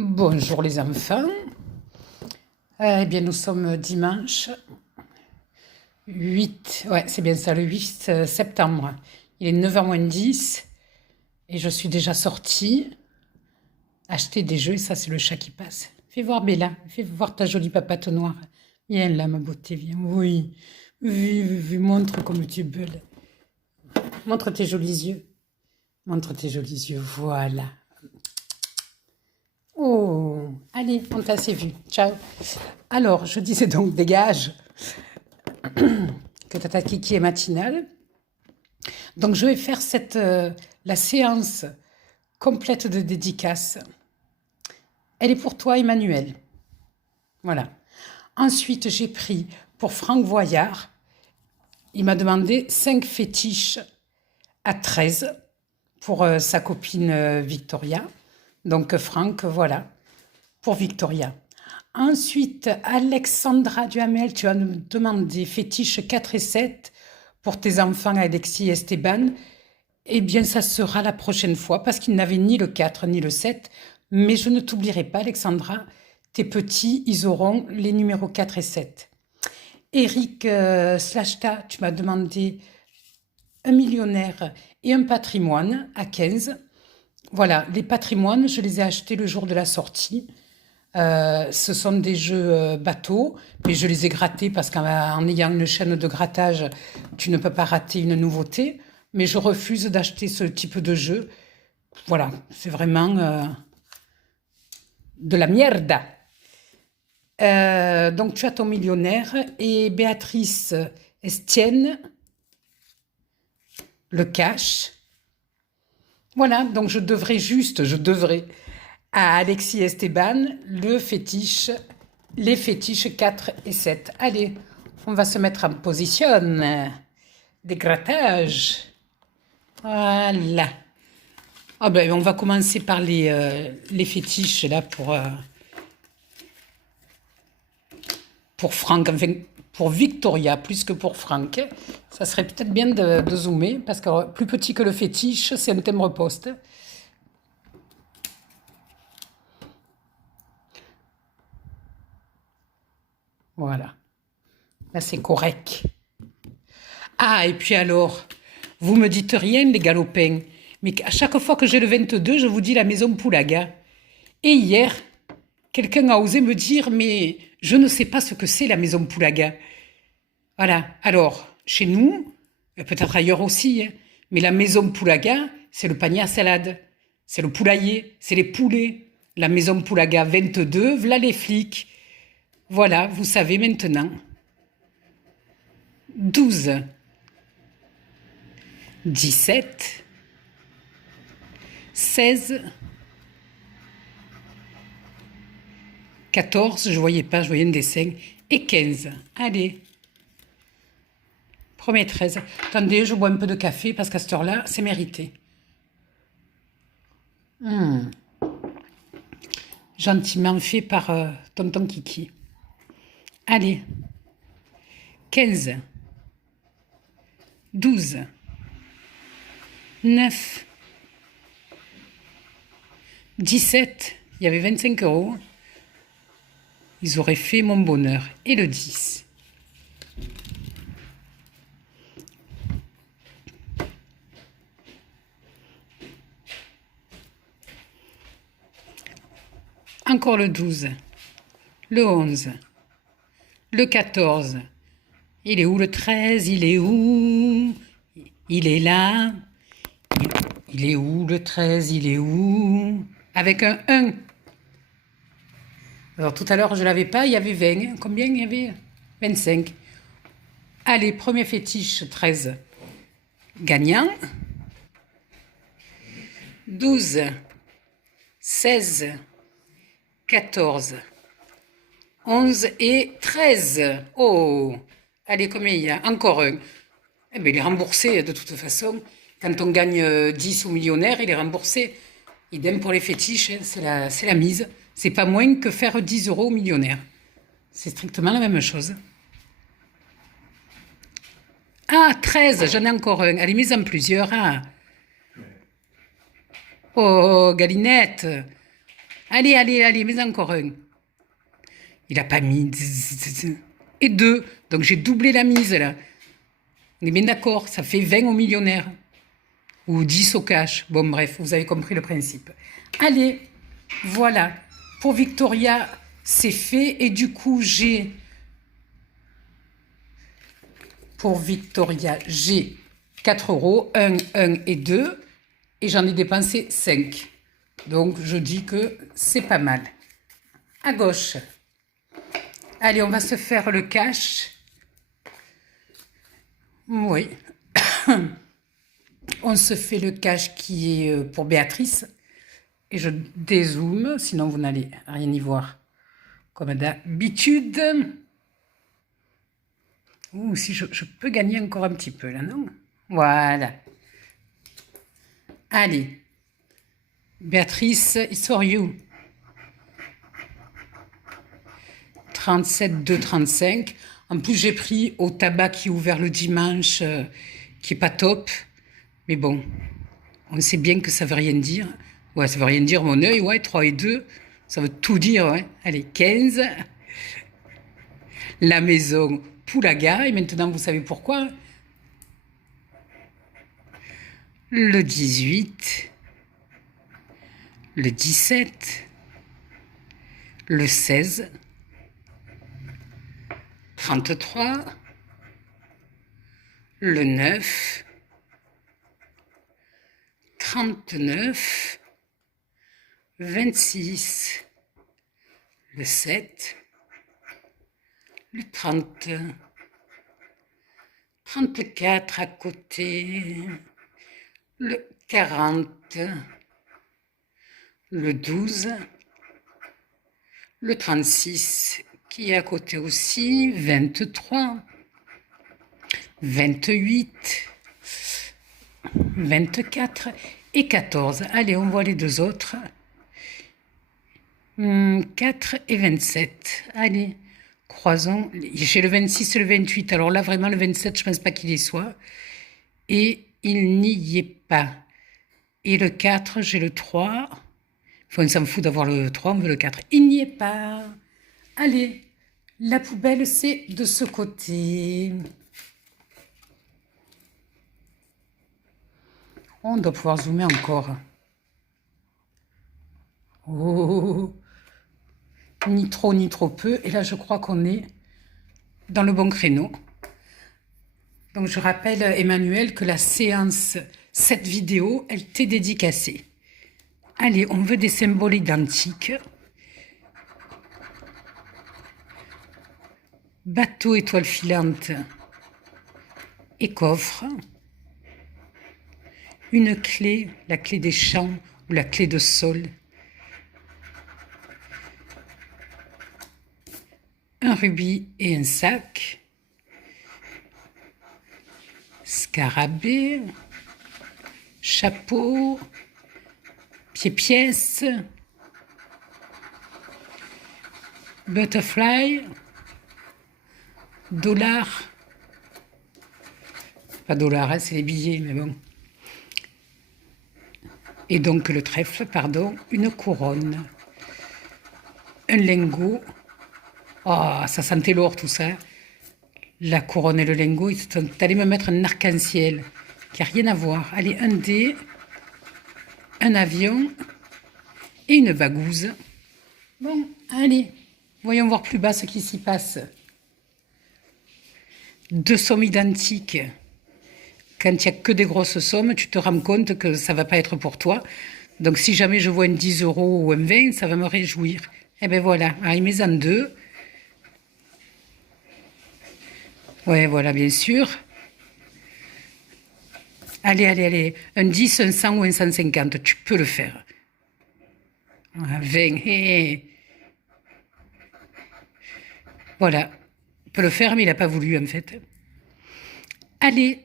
Bonjour les enfants. Eh bien, nous sommes dimanche 8, ouais, c'est bien ça, le 8 septembre. Il est 9h moins 10 et je suis déjà sortie acheter des jeux et ça, c'est le chat qui passe. Fais voir Bella, fais voir ta jolie papate noire. Viens là, ma beauté, viens. Oui, montre comme tu es belle. Montre tes jolis yeux. Montre tes jolis yeux, voilà. Oh, allez, on t'a assez vu. Ciao. Alors, je disais donc, dégage, que tata Kiki est matinale. Donc, je vais faire la séance complète de dédicace. Elle est pour toi, Emmanuel. Voilà. Ensuite, j'ai pris pour Franck Voyard. Il m'a demandé 5 fétiches à 13 pour sa copine Victoria. Donc, Franck, voilà, pour Victoria. Ensuite, Alexandra Duhamel, tu as demandé fétiche 4 et 7 pour tes enfants Alexis et Esteban. Eh bien, ça sera la prochaine fois parce qu'ils n'avaient ni le 4 ni le 7. Mais je ne t'oublierai pas, Alexandra. Tes petits, ils auront les numéros 4 et 7. Eric Slashta, tu m'as demandé un millionnaire et un patrimoine à 15. Voilà, les patrimoines, je les ai achetés le jour de la sortie. Ce sont des jeux bateaux, mais je les ai grattés parce qu'en ayant une chaîne de grattage, tu ne peux pas rater une nouveauté. Mais je refuse d'acheter ce type de jeu. Voilà, c'est vraiment de la mierda. Donc tu as ton millionnaire et Béatrice Estienne, le cash. Voilà, donc je devrais à Alexis Esteban les fétiches 4 et 7. Allez, on va se mettre en position. Des grattages. Voilà. Ah ben, on va commencer par les fétiches là pour Franck, enfin pour Victoria plus que pour Franck. Ça serait peut-être bien de zoomer parce que plus petit que le fétiche, c'est un timbre-poste. Voilà. Là, c'est correct. Ah, et puis alors, vous me dites rien, les galopins. Mais à chaque fois que j'ai le 22, je vous dis la maison Poulaga. Et hier, quelqu'un a osé me dire, mais je ne sais pas ce que c'est la maison Poulaga. Voilà. Alors, chez nous, peut-être ailleurs aussi, hein, mais la maison Poulaga, c'est le panier à salade. C'est le poulailler, c'est les poulets. La maison Poulaga 22, voilà les flics. Voilà, vous savez maintenant. 12, 17, 16, 14, je voyais pas, je voyais un dessin, et 15. Allez. Premier 13. Attendez, je bois un peu de café parce qu'à cette heure-là, c'est mérité. Gentiment fait par tonton Kiki. Allez. 15, 12, 9, 17, il y avait 25 €. Ils auraient fait mon bonheur. Et le 10. Encore le 12, le 11, le 14. Il est où le 13? Il est où? Il est là. Il est où le 13? Il est où? Avec un 1. Alors tout à l'heure, je ne l'avais pas, il y avait 20. Combien il y avait? 25. Allez, premier fétiche, 13. Gagnant. 12, 16, 14, 11 et 13. Oh! Allez, combien il y a? Encore un. Eh bien, il est remboursé de toute façon. Quand on gagne 10 ou millionnaire, il est remboursé. Idem pour les fétiches, hein, c'est la mise. C'est pas moins que faire 10 € au millionnaire. C'est strictement la même chose. Ah, 13, j'en ai encore un. Elle est mise en plusieurs. Ah. Oh, Galinette. Allez, allez, allez, mais encore un. Il n'a pas mis. Et 2. Donc j'ai doublé la mise là. On est bien d'accord, ça fait 20 au millionnaire. Ou 10 au cash. Bon, bref, vous avez compris le principe. Allez, voilà. Pour Victoria, c'est fait. Et du coup, pour Victoria, j'ai 4 euros, 1 et 2. Et j'en ai dépensé 5. Donc, je dis que c'est pas mal. À gauche. Allez, on va se faire le cash. Oui. On se fait le cash qui est pour Béatrice. Et je dézoome, sinon vous n'allez rien y voir. Comme d'habitude. Ouh, si je peux gagner encore un petit peu là, non? Voilà. Allez. Béatrice, it's for you. 37, 2, 35. En plus, j'ai pris au tabac qui est ouvert le dimanche, qui est pas top. Mais bon, on sait bien que ça veut rien dire. Ouais, ça veut rien dire, mon œil, ouais, 3 et 2. Ça veut tout dire, ouais. Allez, 15. La maison, Poulaga. Et maintenant, vous savez pourquoi. Le 18. Le 17. Le 16. 33. Le 9. 39. 26. Le 7. Le 30. 34 à côté. Le 40. Le 12. Le 36 qui est à côté aussi. 23. 28. 24 et 14. Allez, on voit les deux autres. 4 et 27. Allez, croisons. J'ai le 26 et le 28. Alors là, vraiment, le 27, je ne pense pas qu'il y soit. Et il n'y est pas. Et le 4, j'ai le 3. Enfin, on s'en fout d'avoir le 3, on veut le 4. Il n'y est pas. Allez, la poubelle, c'est de ce côté. On doit pouvoir zoomer encore. Oh, ni trop peu. Et là, je crois qu'on est dans le bon créneau. Donc, je rappelle, Emmanuel, que la séance, cette vidéo, elle t'est dédicacée. Allez, on veut des symboles identiques. Bateau, étoile filante et coffre. Une clé, la clé des champs ou la clé de sol. Un rubis et un sac. Scarabée. Chapeau. Pied-pièce. Butterfly. Dollar. Pas dollar, hein, c'est les billets, mais bon. Et donc le trèfle, pardon, une couronne. Un lingot. Oh, ça sentait l'or tout ça. La couronne et le lingot, t'allais me mettre un arc-en-ciel qui n'a rien à voir. Allez, un dé, un avion et une bagouze. Bon, allez, voyons voir plus bas ce qui s'y passe. Deux sommes identiques. Quand il n'y a que des grosses sommes, tu te rends compte que ça ne va pas être pour toi. Donc si jamais je vois un 10 euros ou un 20, ça va me réjouir. Eh bien voilà, allez, mets-en deux. Ouais, voilà, bien sûr. Allez, allez, allez. Un 10, un 100 ou un 150, tu peux le faire. Un 20, Voilà. On peut le faire, mais il n'a pas voulu, en fait. Allez.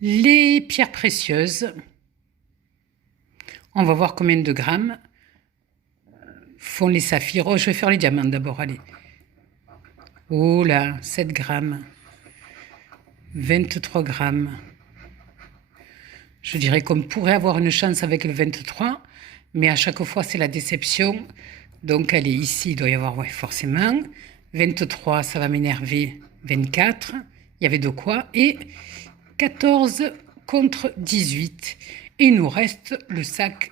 Les pierres précieuses. On va voir combien de grammes font les saphirs. Oh, je vais faire les diamants d'abord, allez. Oh là, 7 grammes. 23 grammes. Je dirais qu'on pourrait avoir une chance avec le 23, mais à chaque fois, c'est la déception. Donc, elle est ici, il doit y avoir, ouais, forcément. 23, ça va m'énerver. 24, il y avait de quoi. Et 14 contre 18. Et il nous reste le sac,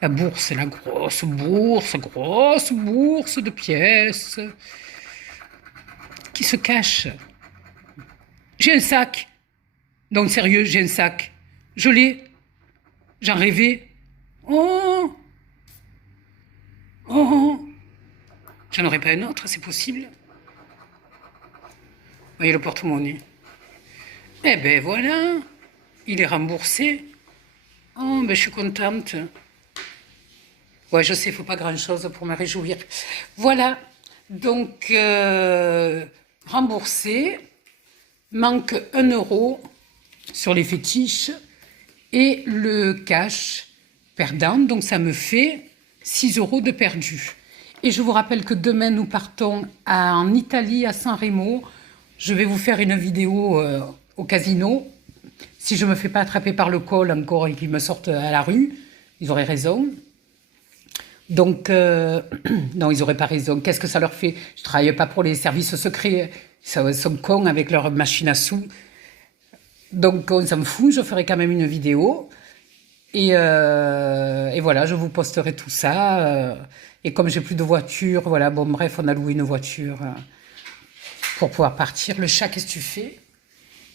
la bourse, la grosse bourse de pièces qui se cache. J'ai un sac. Donc, sérieux, j'ai un sac. Je l'ai. J'en rêvais. Oh! Oh! J'en aurais pas un autre, c'est possible. Voyez le porte-monnaie. Eh ben voilà, il est remboursé. Oh, ben je suis contente. Ouais, je sais, il ne faut pas grand-chose pour me réjouir. Voilà, donc remboursé. Manque 1 euro sur les fétiches et le cash perdant. Donc ça me fait 6 euros de perdu. Et je vous rappelle que demain, nous partons en Italie, à San Remo. Je vais vous faire une vidéo au casino. Si je ne me fais pas attraper par le col encore et qu'ils me sortent à la rue, ils auraient raison. Donc, non, ils n'auraient pas raison. Qu'est-ce que ça leur fait? Je ne travaille pas pour les services secrets. Ils sont cons avec leur machine à sous. Donc, on s'en fout. Je ferai quand même une vidéo. Et voilà, je vous posterai tout ça. Et comme j'ai plus de voiture, voilà, bon, bref, on a loué une voiture pour pouvoir partir. Le chat, qu'est-ce que tu fais?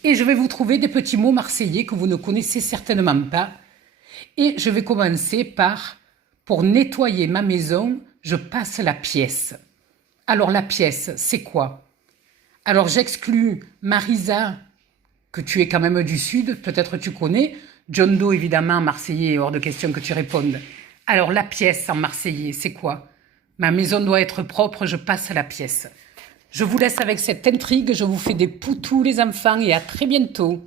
Et je vais vous trouver des petits mots marseillais que vous ne connaissez certainement pas. Et je vais commencer par, pour nettoyer ma maison, je passe la pièce. Alors la pièce, c'est quoi? Alors j'exclus Marisa, que tu es quand même du Sud, peut-être tu connais. John Doe, évidemment, marseillais, hors de question que tu répondes. Alors la pièce en marseillais, c'est quoi? Ma maison doit être propre, je passe la pièce. Je vous laisse avec cette intrigue, je vous fais des poutous les enfants et à très bientôt.